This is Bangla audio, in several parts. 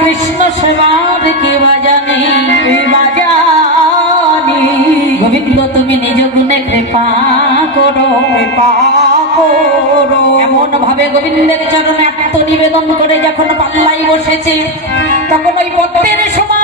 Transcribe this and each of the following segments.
কৃষ্ণ সেবার কি বাজানি বাজানি। গোবিন্দ তুমি নিজ গুণে কৃপা করো। কৃপা করো। এমন ভাবে গোবিন্দের চরণে আত্মনিবেদন করে যখন পাল্লাই বসেছে তখন ওই পদ্মের সমানে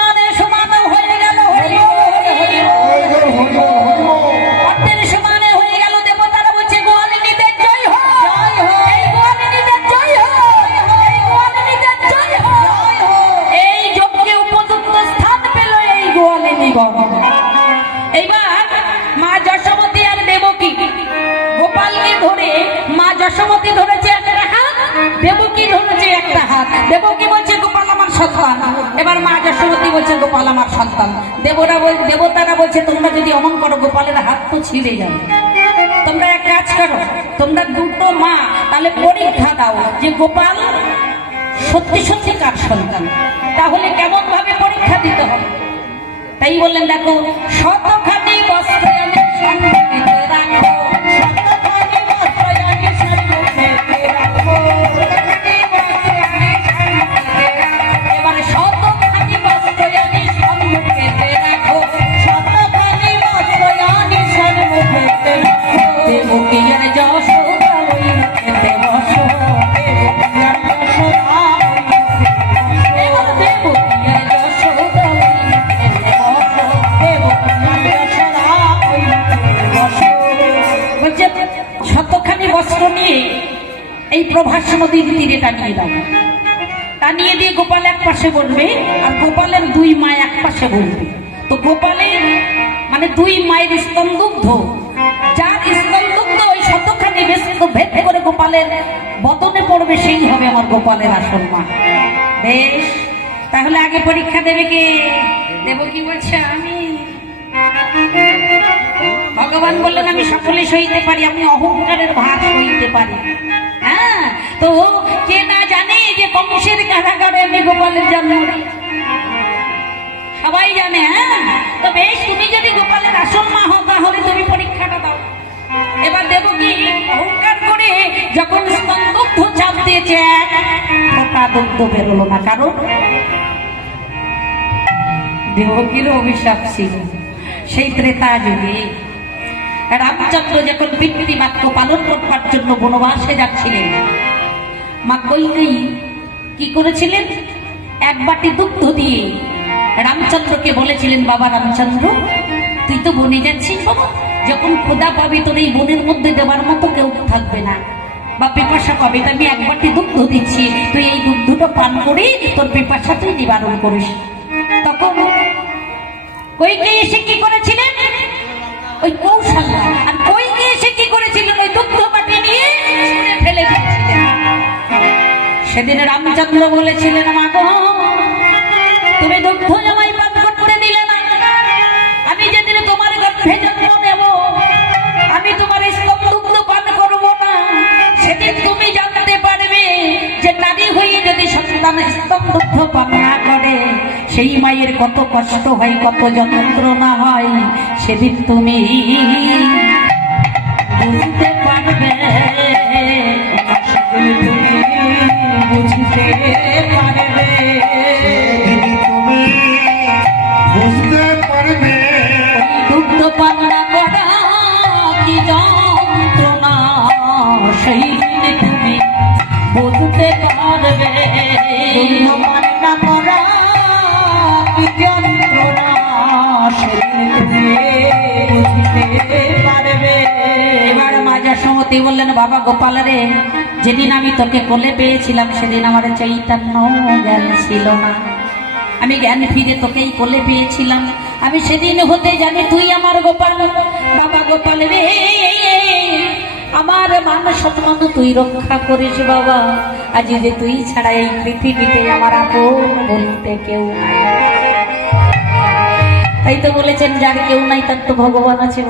গোয়ালিনীগণ এইবার মা যশোমতী আর দেবকী গোপালকে ধরে, মা যশোমতী ধরেছে একটা হাত দেবকী ধরেছে একটা হাত? দেবকী বলছে, গোপাল আমার সন্তান। এবার মা যশোমতী বলছে, গোপাল আমার সন্তান। দেবরা বল, দেবতারা বলছে, তোমরা যদি অমন করো, গোপালের হাত তো ছিঁড়ে যাবে। তোমরা এক কাজ করো, তোমরা দুটো মা, তাহলে পরীক্ষা দাও যে গোপাল সত্যি সত্যি কার সন্তান। তাহলে কেমন ভাবে পরীক্ষা দিতে হবে? তাই বললেন দেখো শতখানি বস্ত্র এনে এই প্রভাস নদীর তীরে টানিয়ে দাও টানিয়ে দিয়ে গোপাল এক পাশে বলবে, আর গোপালের দুই মা এক পাশে বলবে। তো গোপালের মানে দুই মায়ের স্তন্দুগ্ধ, যার স্তন্দুগ্ধ ওই শতখানি ভেদ করে গোপালের বদনে পড়বে সেই হবে আমার গোপালের আসল মা। বেশ, তাহলে আগে পরীক্ষা দেবে কে? দেব কি বলছে? আমি। ভগবান বললেন, আমি সকলে সইতে পারি, আমি অহংকারের ভার সইতে পারি। তো কে না জানে যে কংসের কারাগারে আমি গোপালের জন্ম সবাই জানে হ্যাঁ? তো বেশ, তুমি যদি গোপালের আসল মা হও, তাহলে তুমি পরীক্ষাটা দাও। এবার দেব কি? অহংকার করে যখন স্তন্দুগ্ধ চাপ দিয়েছে ফোঁটা দুগ্ধ বেরোলো না কারণ দেবকীর অভিশাপ ছিল, সেই ত্রেতা যুগে। রামচন্দ্র যখন পিতৃ বাক্য পালন করবার জন্য বনবাসে যাচ্ছিলেন মা কৈকেয়ী কি করেছিলেন? এক বাটি দুগ্ধ দিয়ে। রামচন্দ্রকে বলেছিলেন, বাবা রামচন্দ্র, তুই তো বনে যাচ্ছিস বাবা। যখন ক্ষুদা পাবি, তোর এই বনের মধ্যে দেওয়ার মতো কেউ থাকবে না। বা পেপাসা পাবে আমি এক বাটি দুগ্ধ দিচ্ছি। তুই এই দুগ্ধটা পান করে তোর পেপাসা তুই নিবারণ করিস। তখন কইকে এসে কি করেছিলেন? ওই কৌশল্যা আর কইকে এসে কি করেছিলেন? ওই দুগ্ধ বাটি নিয়ে ফেলে দিয়েছিলেন। সেদিন রামচন্দ্র বলেছিলেন, মা গো, তুমি দুগ্ধ জামাই পান করতে দিলে না। আমি যেদিন তোমার গর্ভে জন্ম নেব আমি তোমার স্তব পান করব না। সেদিন তুমি জানতে পারবে যে নারী হয়ে যদি সন্তান স্তব পান না করে, সেই মায়ের কত কষ্ট হয়, কত যন্ত্রণা হয়, সেদিন তুমি বুঝতে এবার মাজা সমতি বললেন বাবা গোপাল রে যেদিন আমি তোকে কোলে পেয়েছিলাম সেদিন আমার চৈতন্য জ্ঞান ছিল না আমি জ্ঞান ফিরে তোকেই কোলে পেয়েছিলাম আমি সেদিন হতে জানি তুই আমার গোপাল। বাবা গোপাল রে। আমার মান সম্মান তুই রক্ষা করিস বাবা। আজ যে তুই ছাড়া এই পৃথিবীতে আমার বলতে কেউ তাই তো বলেছেন, যার কেউ নাই তার তো ভগবান আছে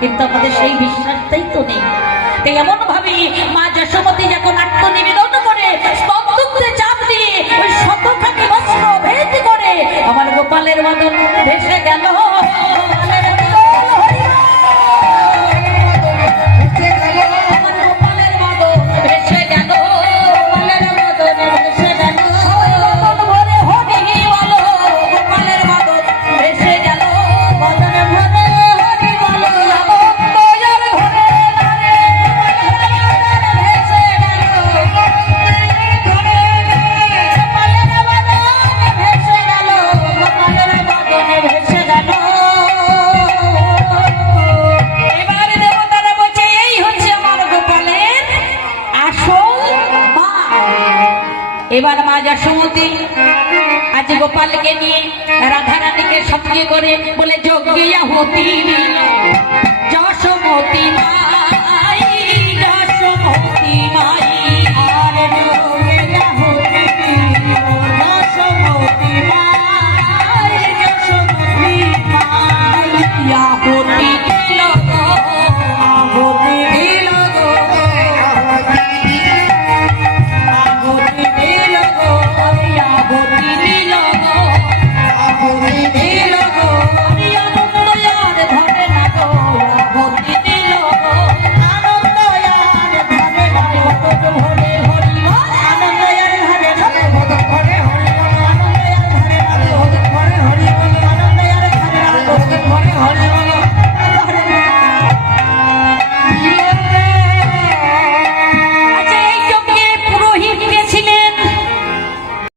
কিন্তু আমাদের সেই বিশ্বাসটাই তো নেই। তাই এমন ভাবে মা যশোমতী যখন আত্মনিবেদন করে স্তব্ধতে চাপ দিয়ে ওই শতখানি বস্ত্র ভেদ করে, আমার গোপালের মতন ভেসে গেল। এবার মা যশোমতী আজ গোপালকে নিয়ে রাধারানীকে সঙ্গে করে বলে হতি যশোমতী মা